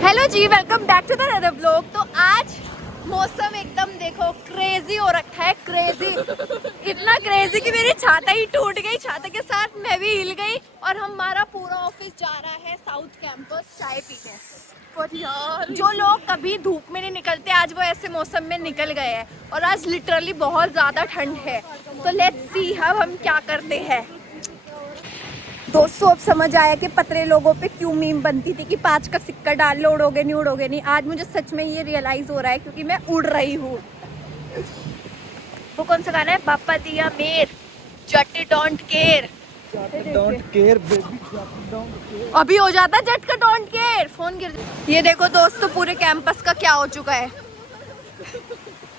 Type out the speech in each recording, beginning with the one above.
Hello जी, welcome back to the another vlog. तो आज मौसम एकदम देखो क्रेजी हो रखा है, क्रेजी, इतना क्रेजी कि मेरी छाता ही टूट गई, छाता के साथ मैं भी हिल गई। और हमारा पूरा ऑफिस जा रहा है साउथ कैंपस चाय पीने। और यार जो लोग कभी धूप में नहीं निकलते, आज वो ऐसे मौसम में निकल गए हैं। और आज लिटरली बहुत ज़्यादा ठंड है। तो लेट्स सी हम क्या करते हैं। दोस्तों अब समझ आया कि पतले लोगों पे क्यों मीम बनती थी कि 5 का सिक्का डाल लो, उड़ोगे नहीं उड़ोगे नहीं। आज मुझे सच में ये रियलाइज हो रहा है क्योंकि मैं उड़ रही हूँ। वो कौन सा गाना है? पापा दिया मेर जट don't care, don't care baby, don't care. अभी हो जाता जट का डोंट केयर, फोन गिर। ये देखो दोस्तों पूरे कैंपस का क्या हो चुका है।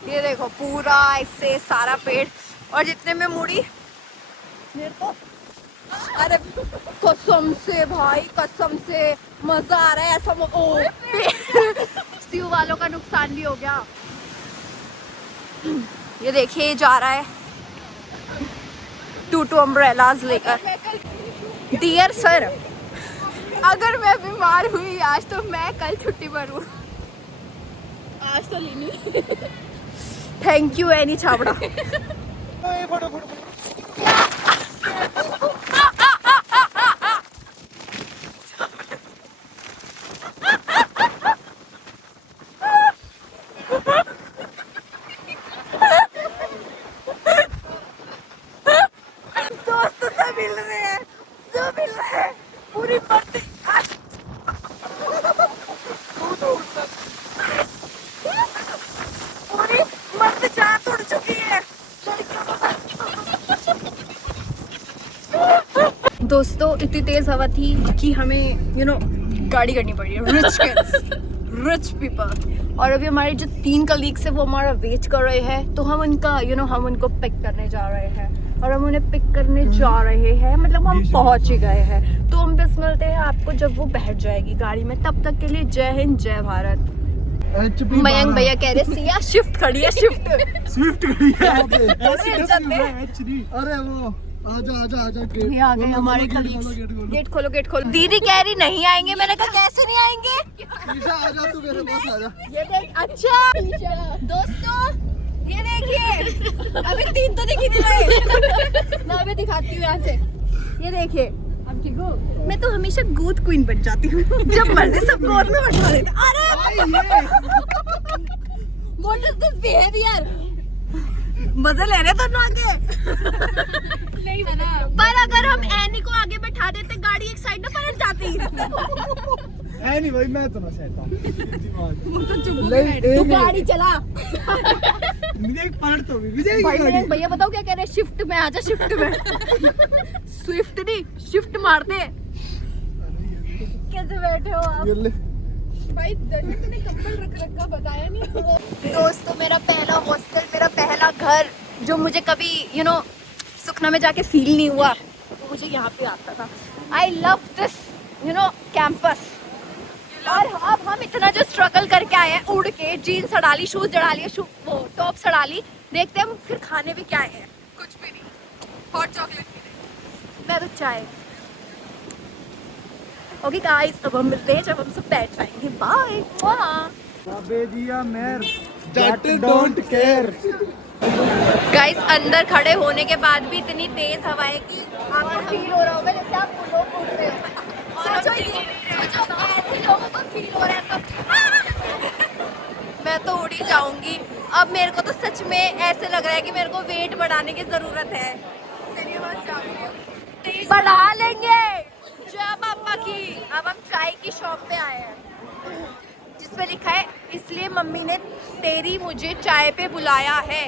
ये देखो पूरा इससे सारा पेड़, और जितने में मुड़ी मेरे को, अरे कसम से भाई, कसम से मजा आ रहा है ऐसा। सीयू वालों का नुकसान भी हो गया। ये देखिए ये जा रहा है टू अम्ब्रेलाज लेकर। डियर सर, अगर मैं बीमार हुई आज तो मैं कल छुट्टी पर हूँ। आज तो लेनी। Thank you any Chhabra. दोस्त सब मिल रहे हैं, सब मिल रहे हैं। पूरी मर्द पूरी मर्द जात उड़ चुकी है। दोस्तों इतनी तेज हवा थी कि हमें गाड़ी करनी पड़ी है। Rich people. और अभी हमारे जो 3 कलीग्स है वो हमारा वेट कर रहे हैं, तो हम उनका हम उनको पिक करने जा रहे हैं। और हम उन्हें पिक करने जा रहे हैं, मतलब हम पहुंच ही गए हैं। तो हम बस मिलते हैं आपको जब वो बैठ जाएगी गाड़ी में। तब तक के लिए जय हिंद जय भारत। मयंक भैया कह रहे सिया शिफ्ट खड़ी है, स्विफ्ट खड़ी है। अरे वो आजा ये आ गए हमारे कलीग्स। गेट खोलो। दीदी कह रही नहीं आएंगे, मैंने कहा कैसे नहीं आएंगे। आजा तू मेरे पास आजा। ये देख, अच्छा दोस्तों ये देखिए, अभी 3 तो दिख ही नहीं रहे। मैं अभी दिखाती हूँ यहाँ से। ये देखिए, अब ठीक हो। मैं तो हमेशा गोद क्वीन बन जाती हूँ, जब मर्जी सब गोद में बैठा लेते। अरे व्हाट इज दिस बिहेवियर? मजे ले रहे तो ना आगे नहीं बना। पर अगर हम एनी को आगे बैठा देते गाड़ी एक साइड में पलट जाती। नहीं भाई, मैं तो ना सहता। तू गाड़ी चला। पलट तो भी भाई भैया बताओ क्या कह रहे हैं? शिफ्ट में आजा, शिफ्ट में। स्विफ्ट नहीं, शिफ्ट मार दे। कैसे बैठे हो आप? भाई दर्शन ने कंबल रख रखा बताया नहीं। दोस्तों मेरा पहला हॉस्टल, मेरा पहला घर जो मुझे कभी सुखना में जाके फील नहीं हुआ, तो मुझे यहाँ पे आता था। I love this campus. और अब हम इतना जो स्ट्रगल करके आए हैं, उड़ के जीन्स सड़ा ली, शूज जड़ा लिए, वो टॉप सड़ा ली। देखते हैं हम फिर खाने भी क्या आए हैं। कुछ भी नहीं, हॉट चॉकलेट भी नहीं, मैं तो चाय। ओके गाइस, अब हम मिलते हैं जब हम सब बैठ जाएंगे। बाय। Don't care. गाइस अंदर खड़े होने के बाद भी इतनी तेज हवा है कि आपको फील हो रहा होगा जैसे आप फूलों को उड़ रहे हो। सोचो ऐसे लोगों को फील हो रहा है तो मैं तो उड़ ही जाऊंगी। अब मेरे को तो सच में ऐसे लग रहा है कि मेरे को वेट बढ़ाने की जरूरत है। बढ़ा लेंगे। जय पापा की। अब हम चाय की शॉप पे आए हैं जिसपे लिखा है इसलिए मम्मी ने तेरी मुझे चाय पे बुलाया है,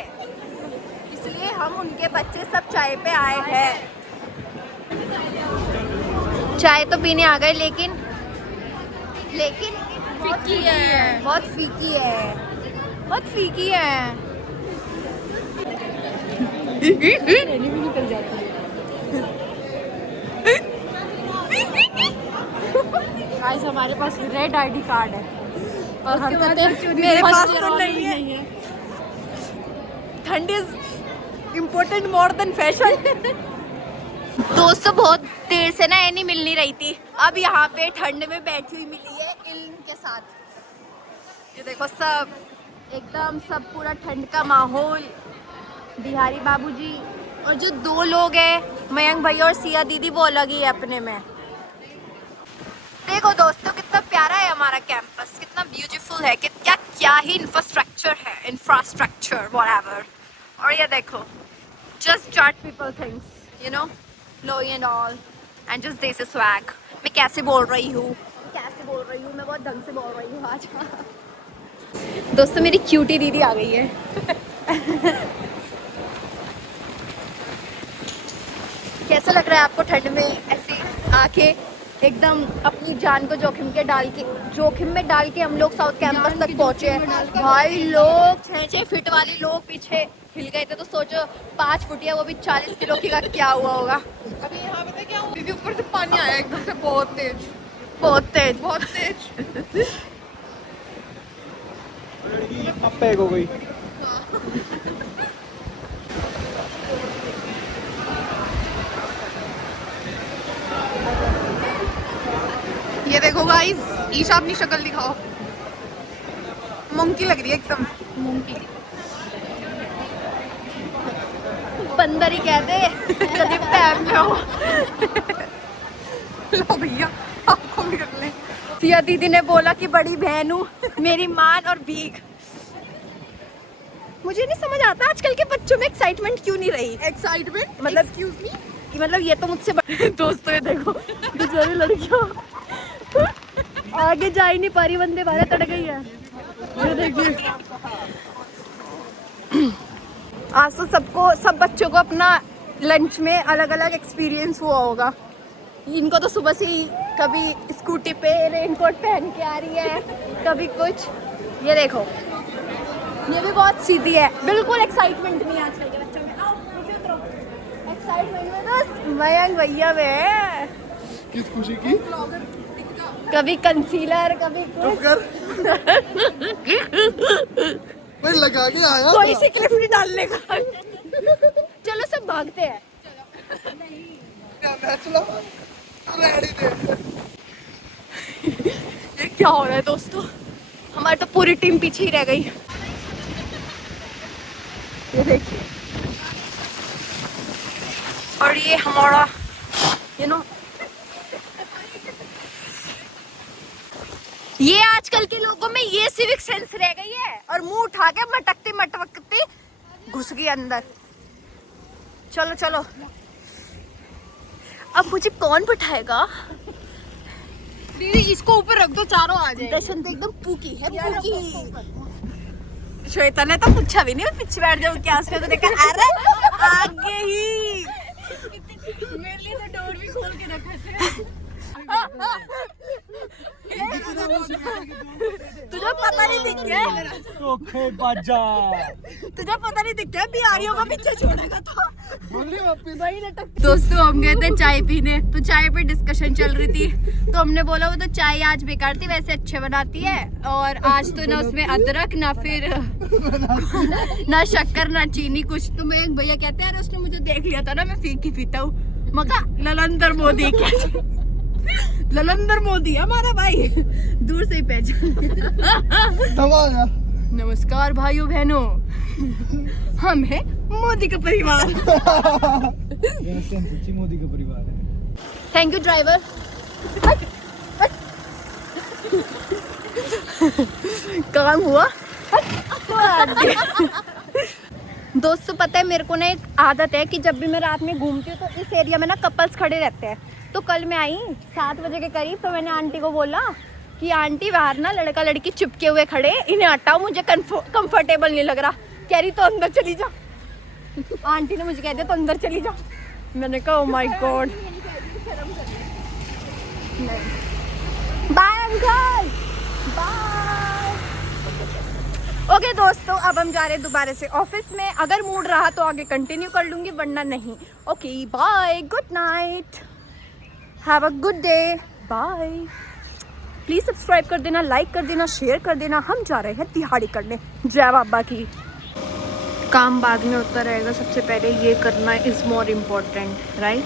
इसलिए हम उनके बच्चे सब चाय पे आए हैं। चाय तो पीने आ गए, लेकिन फीकी है, बहुत फीकी है, बहुत फीकी है। गाइस हमारे पास रेड आईडी कार्ड है और मेरे पास तो नहीं है। ठंड is important more than fashion. दोस्तों बहुत देर से ना एनी मिल नहीं रही थी, अब यहाँ पे ठंड में बैठी हुई मिली है इनके साथ। ये देखो सब एकदम सब पूरा ठंड का माहौल, बिहारी बाबूजी और जो 2 लोग हैं मयंक भैया और सिया दीदी वो अलग ही है अपने में। देखो दोस्तों कितना प्यारा है हमारा कैंपस, कितना ब्यूटीफुल है, क्या क्या ही इंफ्रास्ट्रक्चर है, इंफ्रास्ट्रक्चर व्हाटएवर। और ये देखो just chart people things, you know, Lowy and all, and just this is swag. मैं कैसे बोल रही हूँ, मैं बहुत ढंग से बोल रही हूँ आज। दोस्तों मेरी क्यूटी दीदी आ गई है। कैसा लग रहा है आपको ठंड में ऐसे आके एकदम अपनी जान को जोखिम में डाल के हम लोग साउथ कैंपस तक पहुँचे हैं। भाई लोग 6-6 फीट वाले लोग पीछे हिल गए थे, तो सोचो 5 फुटिया वो भी 40 किलो की का क्या हुआ होगा। अभी यहाँ पता क्या हुआ, दीदी ऊपर से पानी आया एकदम से बहुत तेज। अब पैक हो गई। ये देखो गाइस, ईशा अपनी शक्ल दिखाओ, मंकी लग रही है एकदम। मूंगी बंदर ही कहते कभी पैर में हो। लो भैया आपको भी कर ले। सिया दीदी ने बोला कि बड़ी बहन हूँ, मेरी मान और भीख। मुझे नहीं समझ आता आजकल के बच्चों में एक्साइटमेंट क्यों नहीं रही। एक्साइटमेंट मतलब एक्सक्यूज मी, मतलब ये तो मुझसे दोस्तों ये देखो बेचारी लड़कियाँ आगे जा ही नहीं पा रही, वंदे भारत अड़ गई है। ये देखिए आज तो सब बच्चों को अपना लंच में अलग अलग एक्सपीरियंस हुआ होगा। इनको तो सुबह से ही कभी स्कूटी पे रेनकोट पहन के आ रही है, कभी कुछ। ये देखो ये भी बहुत सीधी है, बिल्कुल एक्साइटमेंट नहीं है आजकल के बच्चों में। आओ नीचे उतरो, एक्साइटमेंट में बस मयंक भैया में किस खुशी की? कभी कंसीलर कभी कुछ। मैं लगा के आया कोई सी क्लिप नहीं डालने का। चलो सब भागते हैं। ये क्या हो रहा है दोस्तों, हमारी तो पूरी टीम पीछे ही रह गई। ये देखिए और ये हमारा ये आजकल के लोगों में ये सिविक सेंस रह गई है, और मुंह उठा के मटकती घुस गई अंदर। चलो चलो अब मुझे कौन बिठाएगा? दीदी इसको ऊपर रख दो, चारों आ जाए। दर्शन तो एकदम पूकी है, श्वेता ने तो पूछा भी नहीं, मैं पीछे बैठ जाऊँ क्या? उसने तो देखा अरे आगे ही। मेरे लिए तो डोर भी खोल के रखा थे। तुझे पता नहीं दिख गया, तुझे पता नहीं दिख गया बिहारियों का पीछे छोड़ेगा था। वही लटक। दोस्तों हम गए थे चाय पीने, तो चाय पे डिस्कशन चल रही थी, तो हमने बोला वो तो चाय आज बेकार थी, वैसे अच्छे बनाती है, और आज तो ना उसमें अदरक ना फिर ना शक्कर ना चीनी कुछ। तो मैं एक भैया कहते हैं उसने मुझे देख लिया था ना मैं फीकी पीता हूँ, मगा ललंदर मोदी क्या ललंदर मोदी हमारा भाई, दूर से ही पहचान। नमस्कार भाइयों बहनों, हम हैं मोदी का परिवार। सच्ची मोदी का परिवार है। Thank you driver. काम हुआ। दोस्तों पता है मेरे को ना एक आदत है कि जब भी मैं रात में घूमती हूँ तो इस एरिया में ना कपल्स खड़े रहते हैं। तो कल मैं आई 7 बजे के करीब, तो मैंने आंटी को बोला कि आंटी बाहर ना लड़का लड़की चिपके हुए खड़े, इन्हें हटाओ, मुझे कंफर्टेबल नहीं लग रहा। कह रही तो अंदर चली जा। आंटी ने मुझे कह दिया तो अंदर चली जा। मैंने कहा oh my god. Bye uncle, bye. Okay दोस्तों अब हम जा रहे हैं दोबारा से ऑफिस में। अगर मूड रहा तो आगे कंटिन्यू कर लूँगी, वरना नहीं। Okay bye, good night, have a good day, bye. Please subscribe कर देना, लाइक कर देना, शेयर कर देना। हम जा रहे हैं तिहाड़ी करने, जय बाबा की। काम बाद में होता रहेगा, सबसे पहले ये करना इज़ मोर इम्पोर्टेंट, राइट।